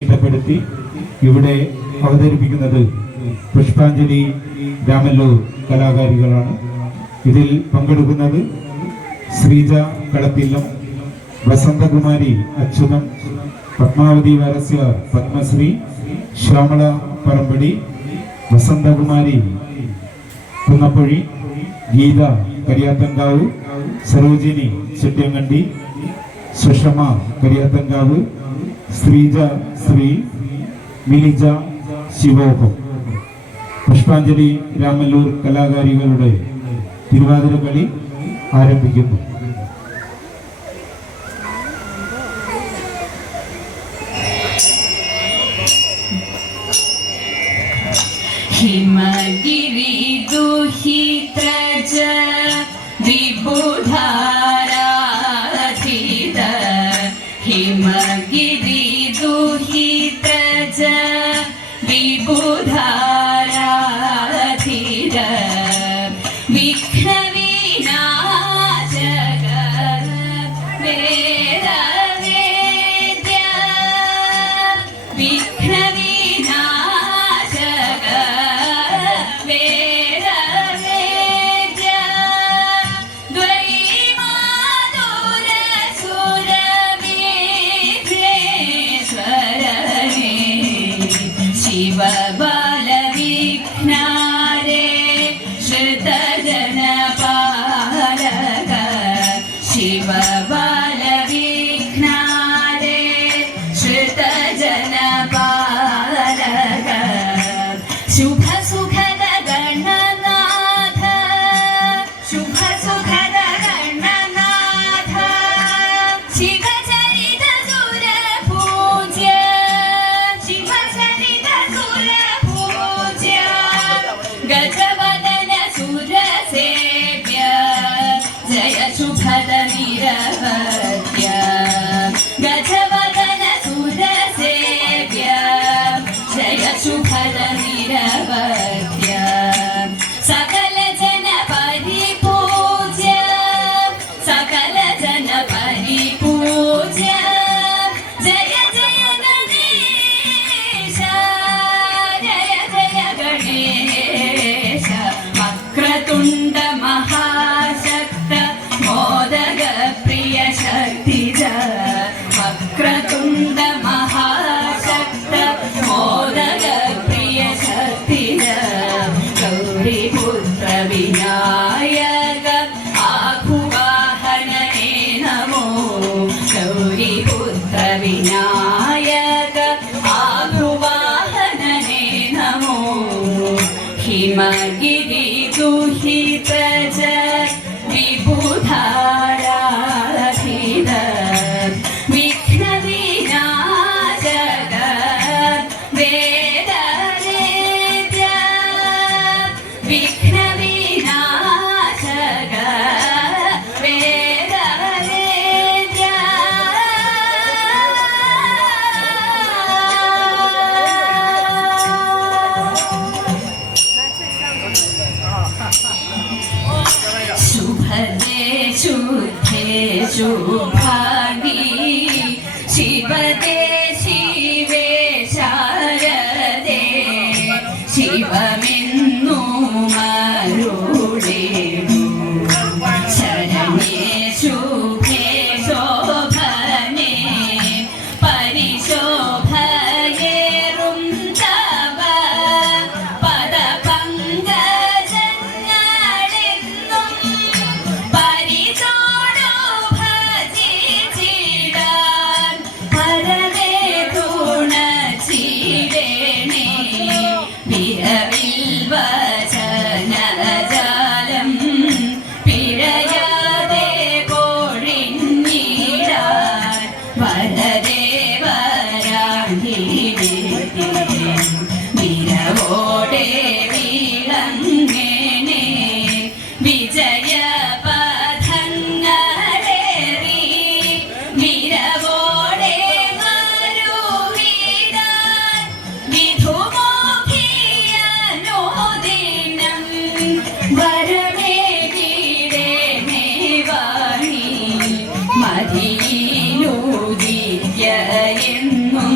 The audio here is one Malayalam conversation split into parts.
പ്പെടുത്തി ഇവിടെ അവതരിപ്പിക്കുന്നത് പുഷ്പാഞ്ജലി രാമല്ലൂർ കലാകാരികളാണ്. ഇതിൽ പങ്കെടുക്കുന്നത് ശ്രീജ കളത്തില്ലം, വസന്തകുമാരി അച്യുതം, പത്മാവതി വരസ്യാർ പത്മശ്രീ, ശ്യാമള പറമ്പടി, വസന്തകുമാരി കുന്നപ്പൊഴി, ഗീത കരിയാത്തങ്കാവ്, സരോജിനി ചെട്ടിയങ്കണ്ടി, സുഷമ കരിയാത്തങ്കാവ്, ശ്രീജ ശ്രീ, മിനിജ ശിവോഹം. പുഷ്പാഞ്ജലി രാമല്ലൂർ കലാകാരികളുടെ തിരുവാതിരക്കളി ആരംഭിക്കുന്നു. हिमगिरि दुहित विबुधाराधित, हिमगिरि दुहित विबुधाराधित, विघ्नविनाशक वेद वेद्य, विघ्नविनाशक वेद वेद्य, द्वैमातुर सुर विघ्नेश्वरने, शिव बल विघ्नारे श्रुतजन पालक, शिव बल विघ्नारे श्रुतजन पालक, शुभ सुखद गणनाथ, शुभ सुखद गणनाथ, शिवचरित सुर पूज्य, शिवचरित सुर पूज्य, गजवदन सुर सेव्य, जय शुभद वीरभद्र, गजवदन सुर सेव्य, जय शुभद वीरभद्र, सकल जन परिपूज्य, सकल जन परिपूज्य, जय जय गणेश, जय जय गणेश, वक्रतुण्ड महाशक्त मोदक प्रिय शक्तिज, वक्रतुण्ड महाशक्त मोदक प्रिय शक्तिज, गौरीपुत्र विनायक आकुवाहनने नमो, गौरीपुत्र विनायक आकुवाहनने नमो, हिमगिरि दुहित विबुधाराधित, विघ्नविनाशक वेद वेद्य, विघ्नविनाशक वेद वेद्य, शुभदे शुद्धे शुभांगी, शिवदे शिवे शारदे, शिवमिन्नु मरुडेनु, शरण्ये शुभे शोभने, परिशोभयेरुं तव പദപങ്കജങ്ങളിന്നും പരിചോടു ഭജിച്ചിടാൻ പരമേ തുണച്ചിടേണേ, വിരവിൽ വചനജാലം പിഴയാതെ കൊഴിഞ്ഞിടാൻ വരദേ വരാങ്കിടേ, വിരവോടെ വിളങ്ങേണേ, വിജയ പഥങ്ങളേറി വിരവോടെ മരുവിടാൻ, വിധുമോഖിയനുദിനം വരമേകിടേണേ വാണി, മതിയിലൂതിയ എന്നും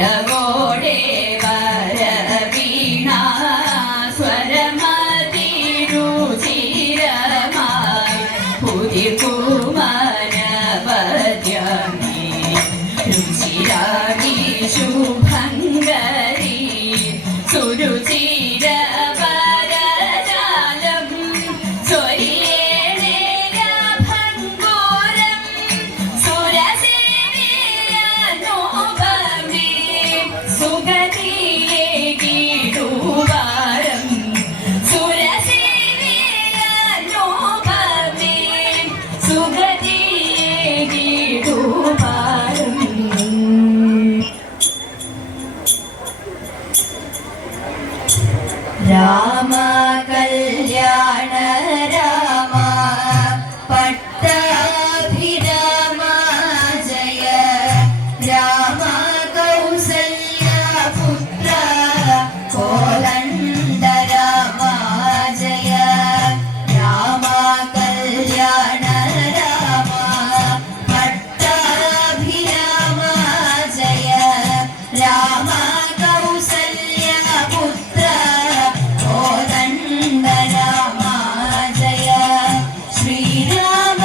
ചിരവോടെ വരവീണ സ്വരമതിരുചിരമായി പുതികുമനപദ്യമേ രുചിരാണി ശുഭങ്കരി സുരുചിര പരജാലം സ്വരിയേണേരഭംഗൂരം സുരസേവിയനോപമേ സുഗതിയേ ഗീടുവാരം സുരസേവിയനോപമേ സുഗതിയേ ഗീടുവാരം. രാമ കല്യാണ രാമ പട്ടാഭിരാമ ജയ രാമ കൗസല്യ പുത്ര കോദണ്ഡ രാമ ജയ രാമ കല്യാണ രാമ പട്ടാഭിരാമ ജയ രാമ കൗസല്യ പുത്ര കോദണ്ഡ രാമ ജയ ശ്രീരാമ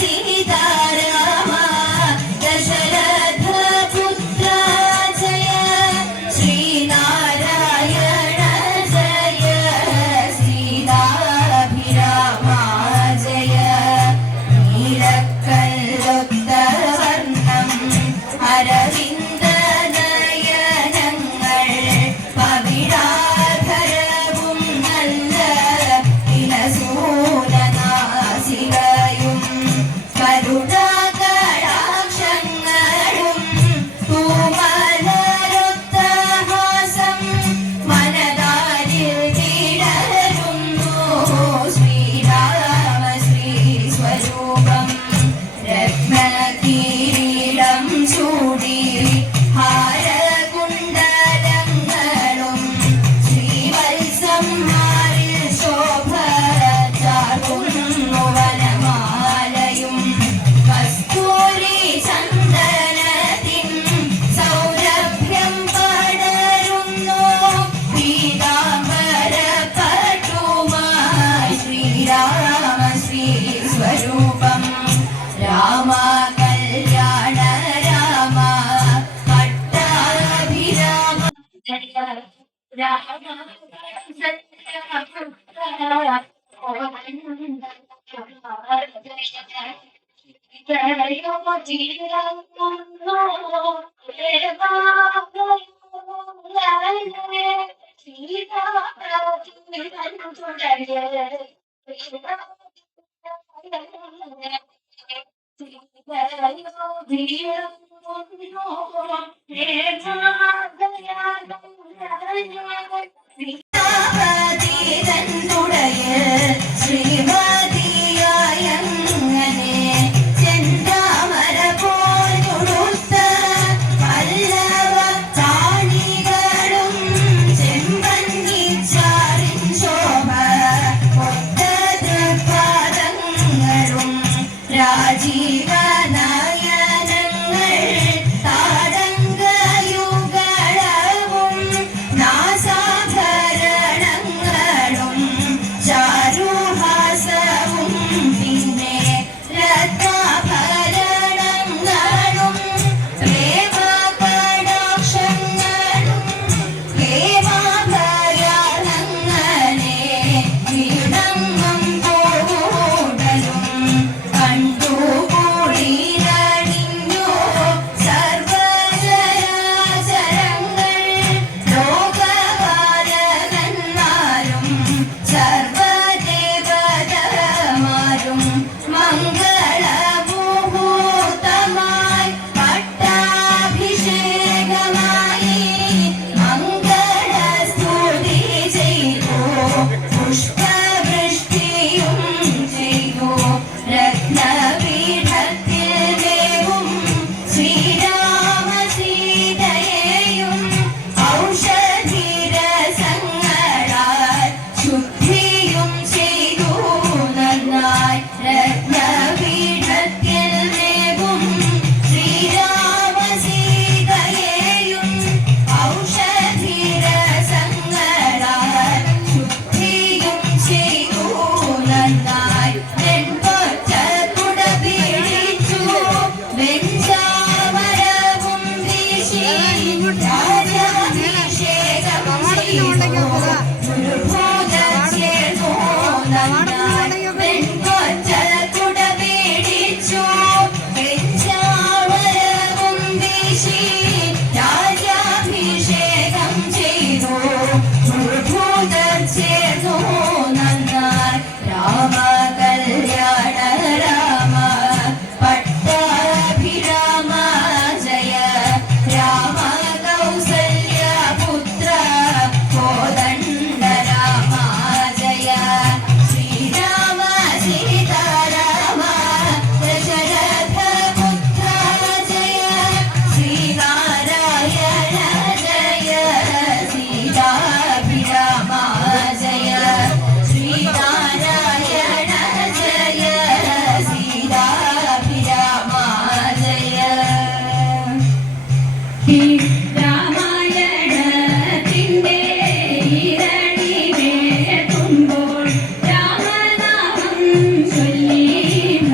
സീതാരാമ ദശരഥ പുത്ര ജയ ശ്രീനാരായണ ജയ സീതാഭിരാമ ജയ നീലക്കല്ലൊത്ത വർണ്ണം അരവിന്ദ നയനങ്ങൾ പവിഴാധരവും നല്ല ഇലസൂലനാസികയും കരുണാകടാക്ഷങ്ങളും തൂമലരൊത്ത ഹാസം മനതാരിൽ വിടരുന്നു ശ്രീരാമ ശ്രീ സ്വരൂപം രത്നകിരീടം ചൂടി ഹാരകുണ്ടലങ്ങളും ശ്രീവത്സംഹാരിൽ ശോഭ ചാർത്തുന്നു വനമാലയും കസ്തൂരി ചന്ദനത്തിൻ സൗരഭ്യം പടരുന്നു പീതാംബര പട്ടുമായി ശ്രീരാമ ശ്രീ സ്വരൂപം രാമ കല്യാണ രാമ പട്ടാഭിരാമ രാമ